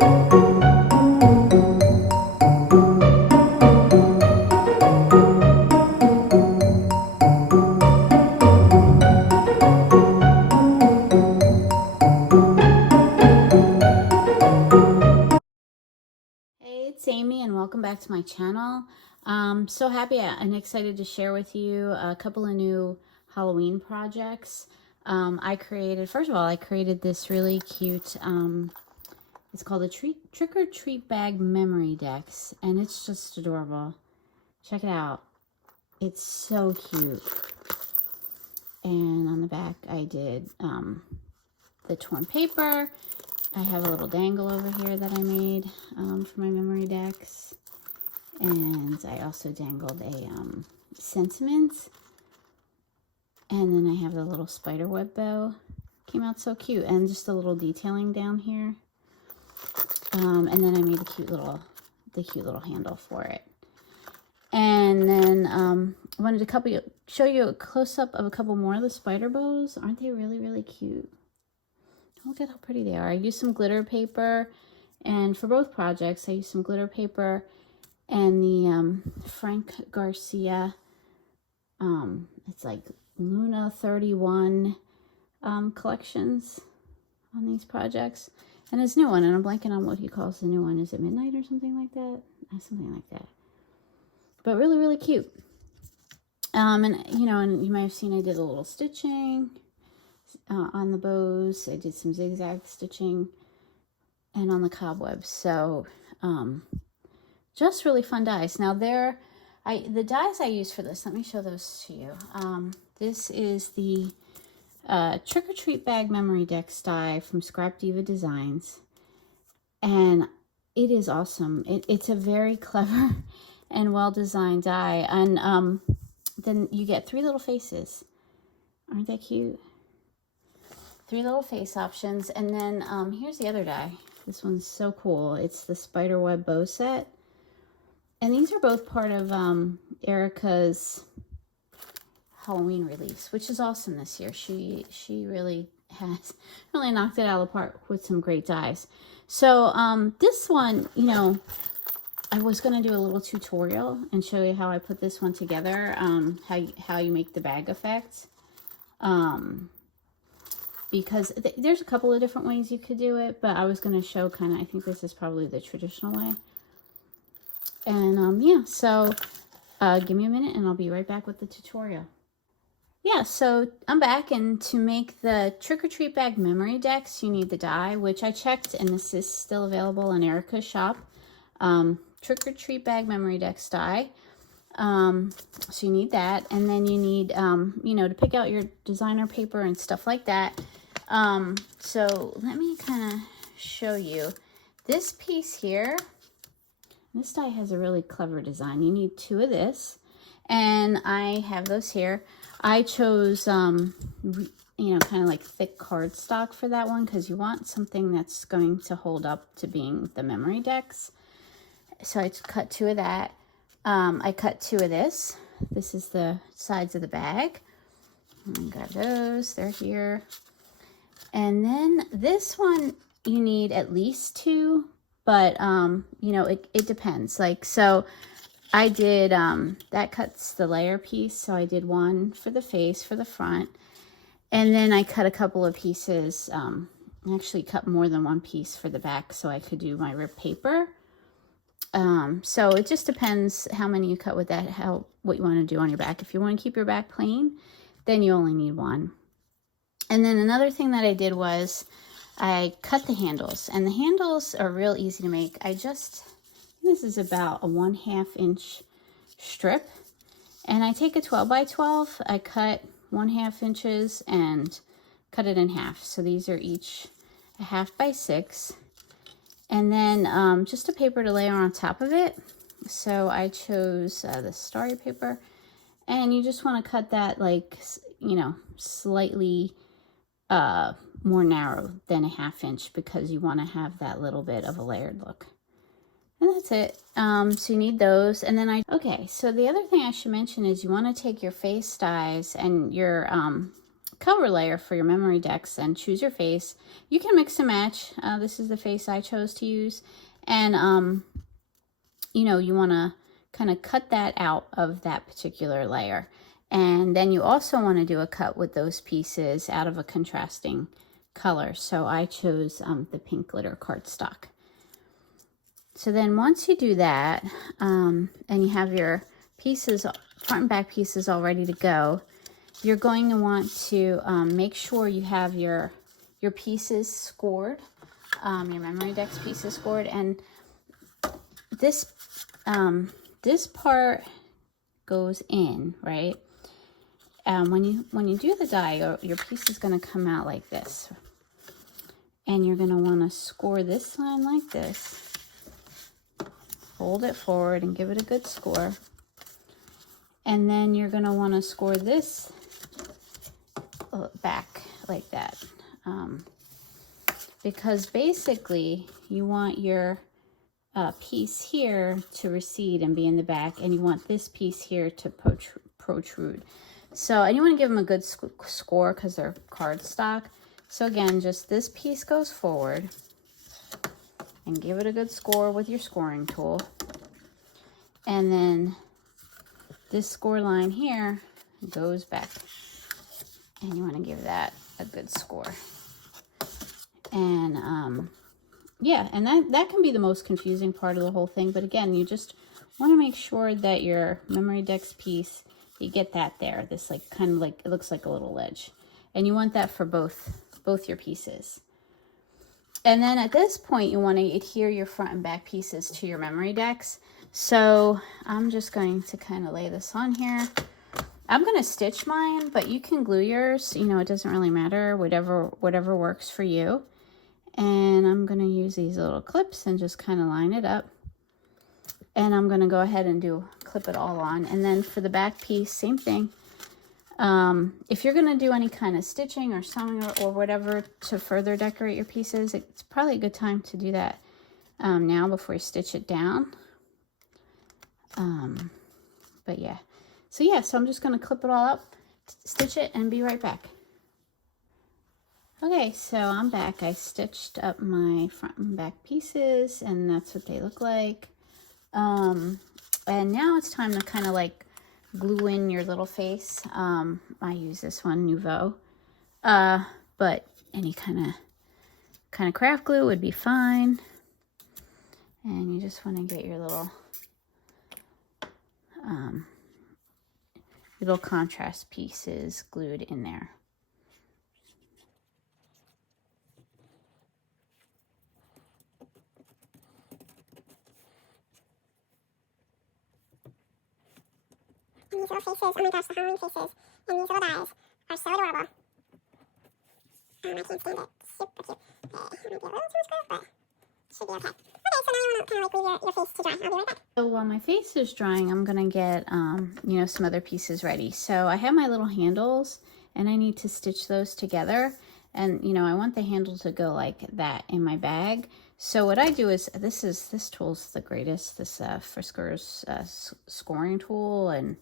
It's Amy and welcome back to my channel. So happy and excited to share with you a couple of new Halloween projects. First of all, I created this really cute, it's called a Trick or Treat Bag Memorydex, and it's just adorable. Check it out. It's so cute. And on the back I did the torn paper. I have a little dangle over here that I made for my Memorydex. And I also dangled a sentiment. And then I have the little spider web bow. Came out so cute. And just a little detailing down here. And then I made the cute little handle for it. And then I wanted to show you a close-up of a couple more of the spider bows. Aren't they really, really cute? Look at how pretty they are. I used some glitter paper, and for both projects I used some glitter paper and the Frank Garcia, it's like Luna 31 collections on these projects. And his new one, and I'm blanking on what he calls the new one. Is it Midnight or something like that? Something like that. But really, really cute. And you might have seen I did a little stitching on the bows. I did some zigzag stitching and on the cobwebs. So just really fun dies. Now the dies I use for this, let me show those to you. This is the Trick or Treat Bag Memorydex die from Scrap Diva Designs, and it is awesome. It's a very clever and well designed die, and then you get 3 little faces. Aren't they cute? 3 little face options. And then here's the other die. This one's so cool. It's the spider web bow set. And these are both part of Erica's Halloween release, which is awesome this year. She really has knocked it out of the park with some great dies. So this one, I was going to do a little tutorial and show you how I put this one together, how you make the bag effect. Because there's a couple of different ways you could do it, but I was going to show I think this is probably the traditional way. And yeah, so give me a minute and I'll be right back with the tutorial. Yeah, so I'm back, and to make the Trick or Treat Bag Memorydex, you need the die, which I checked, and this is still available in Erica's shop. Trick or Treat Bag Memorydex die. So you need that, and then you need, to pick out your designer paper and stuff like that. So let me kind of show you this piece here. This die has a really clever design. You need 2 of this, and I have those here. I chose, kind of like thick cardstock for that one, because you want something that's going to hold up to being the Memorydex. So I cut 2 of that. I cut 2 of this. This is the sides of the bag. And grab those. They're here. And then this one, you need at least 2, but it depends. So I did that cuts the layer piece. So I did 1 for the face, for the front, and then I cut a couple of pieces. Actually cut more than 1 piece for the back, so I could do my ripped paper. So it just depends how many you cut with that, what you want to do on your back. If you want to keep your back plain, then you only need 1. And then another thing that I did was I cut the handles, and the handles are real easy to make. This is about a 1/2 inch strip, and I take a 12 by 12, I cut 1/2 inches and cut it in half. So these are each a 1/2 by 6. And then just a paper to layer on top of it. So I chose the starry paper, and you just want to cut that slightly more narrow than a 1/2 inch, because you want to have that little bit of a layered look. And that's it. So you need those. And then so the other thing I should mention is you want to take your face dies and your cover layer for your Memorydex and choose your face. You can mix and match. This is the face I chose to use. And, you know, you want to kind of cut that out of that particular layer. And then you also want to do a cut with those pieces out of a contrasting color. So I chose the pink glitter cardstock. So then once you do that, and you have your pieces, front and back pieces all ready to go, you're going to want to make sure you have your pieces scored, your Memorydex pieces scored. And this this part goes in, right? When you do the die, your piece is going to come out like this, and you're going to want to score this line like this. Fold it forward and give it a good score. And then you're going to want to score this back like that. Because basically you want your piece here to recede and be in the back, and you want this piece here to protrude. So, and you want to give them a good score because they're cardstock. So again, just this piece goes forward, and give it a good score with your scoring tool. And then this score line here goes back, and you want to give that a good score. And yeah, and that can be the most confusing part of the whole thing. But again, you just want to make sure that your Memorydex piece, you get that there. This like kind of like, it looks like a little ledge. And you want that for both your pieces. And then at this point, you want to adhere your front and back pieces to your Memorydex. So I'm just going to kind of lay this on here. I'm going to stitch mine, but you can glue yours. You know, it doesn't really matter, whatever works for you. And I'm going to use these little clips and just kind of line it up. And I'm going to go ahead and clip it all on. And then for the back piece, same thing. If you're going to do any kind of stitching or sewing or whatever to further decorate your pieces, it's probably a good time to do that now before you stitch it down. But yeah. So yeah, so I'm just going to clip it all up, stitch it, and be right back. Okay, so I'm back. I stitched up my front and back pieces, and that's what they look like. And now it's time to kind of like glue in your little face. I use this one, Nouveau. But any kind of craft glue would be fine. And you just want to get your little contrast pieces glued in there. And these little faces, oh my gosh, the Halloween faces, and these little dies are so adorable. I can't stand it. Super cute. Okay, I might be a little too much glue, but should be okay. Okay, so now you want to kind of like leave your face to dry. I'll be right back. So while my face is drying, I'm going to get, you know, some other pieces ready. So I have my little handles, and I need to stitch those together. And, you know, I want the handle to go like that in my bag. So what I do is, this tool's the greatest, this Frisker's scoring tool and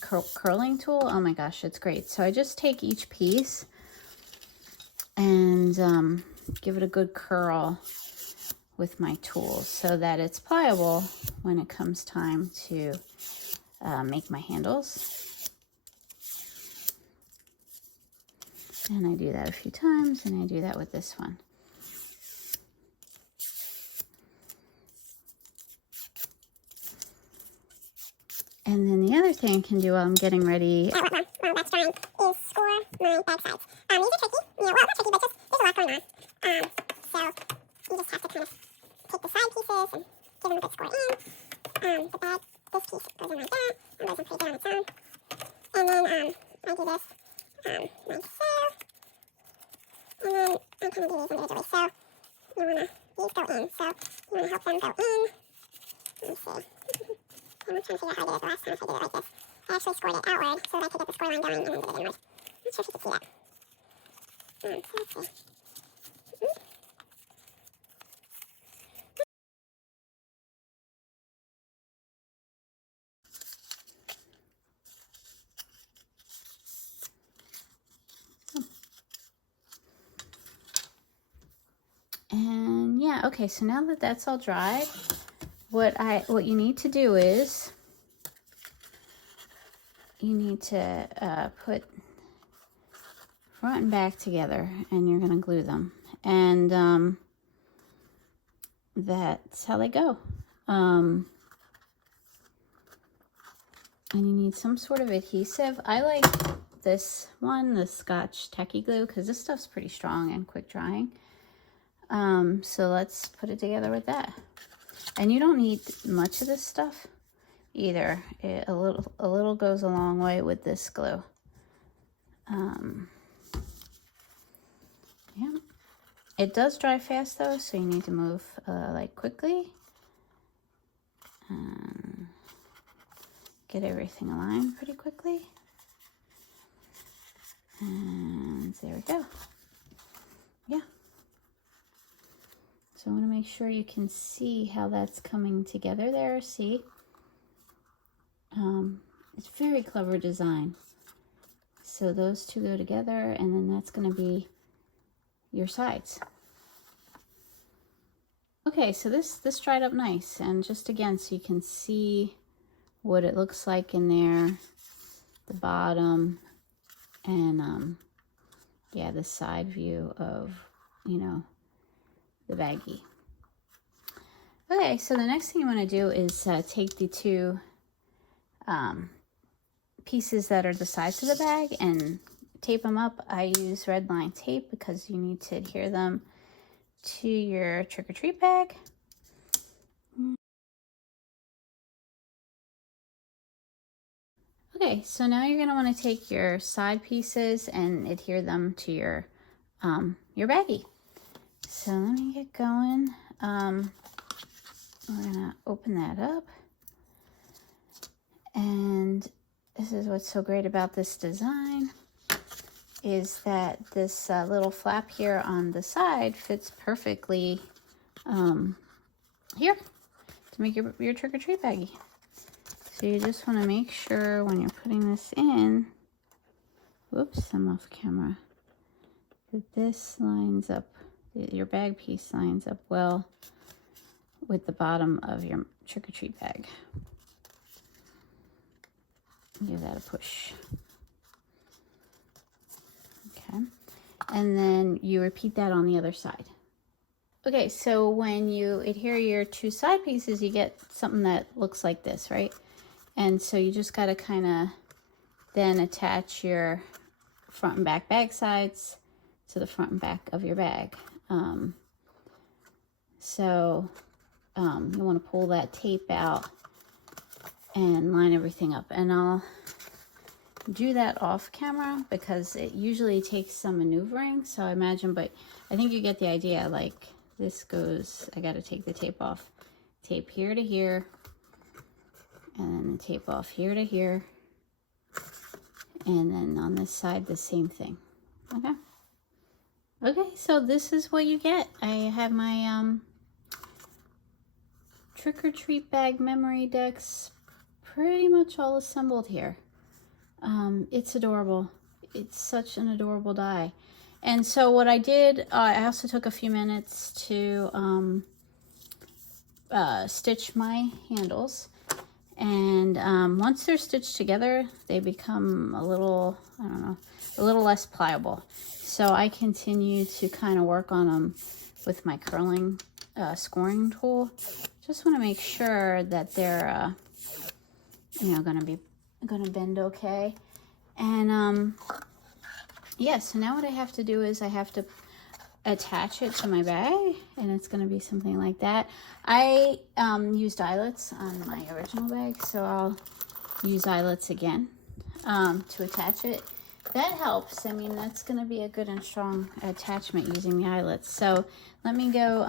curling tool. Oh my gosh, it's great. So I just take each piece and give it a good curl with my tools so that it's pliable when it comes time to make my handles. And I do that a few times, and I do that with this one. And then the other thing I can do while I'm getting ready. While that's drying, is score my bag sides. These are tricky. Yeah, well, not tricky, but just there's a lot going on. So you just have to kind of take the side pieces and give them a good score in. The bag, this piece goes in like that, and goes in pretty good on its own. And then I do this like so. And then I kind of do these individually. So you want to, these go in. So you want to help them go in. Let me see. I'm trying to figure out how I did it the last time if I did it like this. I actually scored it outward so that I could get the score line going and then did it inward. Not sure if you can see that. So let's see. yeah, okay, so now that that's all dried, what you need to do is you need to put front and back together, and you're gonna glue them, and that's how they go. And you need some sort of adhesive. I like this one, the Scotch Tacky Glue, because this stuff's pretty strong and quick drying. So let's put it together with that. And you don't need much of this stuff either. A little goes a long way with this glue. Yeah, it does dry fast though, so you need to move like quickly. Get everything aligned pretty quickly. And there we go. Yeah. So I want to make sure you can see how that's coming together there. See? It's very clever design. So those two go together, and then that's going to be your sides. Okay, so this dried up nice, and just again, so you can see what it looks like in there, the bottom, and yeah, the side view of, you know, the baggie. Okay, so the next thing you want to do is take the two pieces that are the sides of the bag and tape them up. I use red line tape because you need to adhere them to your trick-or-treat bag. Okay, so now you're going to want to take your side pieces and adhere them to your baggie. So let me get going. We're going to open that up. And this is what's so great about this design, is that this little flap here on the side fits perfectly here to make your trick-or-treat baggie. So you just want to make sure when you're putting this in, whoops, I'm off camera, that this lines up, your bag piece lines up well with the bottom of your trick-or-treat bag. Give that a push. Okay, and then you repeat that on the other side. Okay, so when you adhere your two side pieces, you get something that looks like this, right? And so you just got to kind of then attach your front and back bag sides to the front and back of your bag. You want to pull that tape out and line everything up. And I'll do that off camera because it usually takes some maneuvering. So I imagine, but I think you get the idea. Like this goes, I got to take the tape off. Tape here to here. And then the tape off here to here. And then on this side, the same thing. Okay. Okay, so this is what you get. I have my trick-or-treat bag Memorydex pretty much all assembled here. It's adorable. It's such an adorable die. And so what I did, I also took a few minutes to stitch my handles. And once they're stitched together, they become a little, I don't know, a little less pliable. So I continue to kind of work on them with my curling scoring tool. Just want to make sure that they're, you know, gonna bend okay. And yeah, so now what I have to do is I have to attach it to my bag, and it's going to be something like that. I used eyelets on my original bag, so I'll use eyelets again to attach it. That helps. I mean, that's going to be a good and strong attachment using the eyelets. So let me go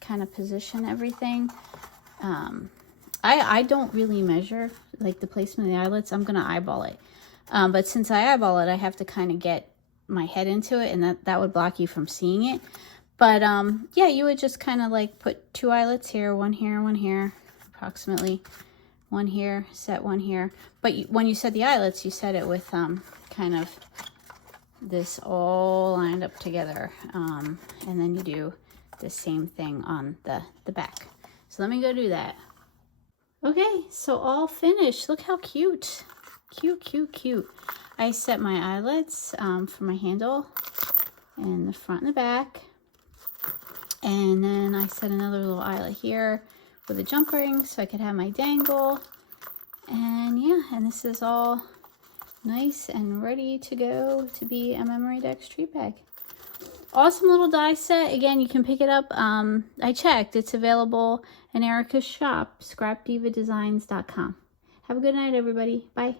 kind of position everything. I don't really measure like the placement of the eyelets. I'm going to eyeball it. But since I eyeball it, I have to kind of get my head into it, and that would block you from seeing it. But yeah, you would just kind of like put two eyelets here, one here, approximately one here, set one here. But when you set the eyelets, you set it with kind of this all lined up together, and then you do the same thing on the back. So let me go do that. Okay, so all finished. Look how cute. Cute, cute, cute. I set my eyelets for my handle in the front and the back. And then I set another little eyelet here with a jump ring so I could have my dangle. And yeah, and this is all nice and ready to go to be a Memorydex treat bag. Awesome little die set. Again, you can pick it up. I checked. It's available in Erica's shop, scrapdivadesigns.com. Have a good night, everybody. Bye.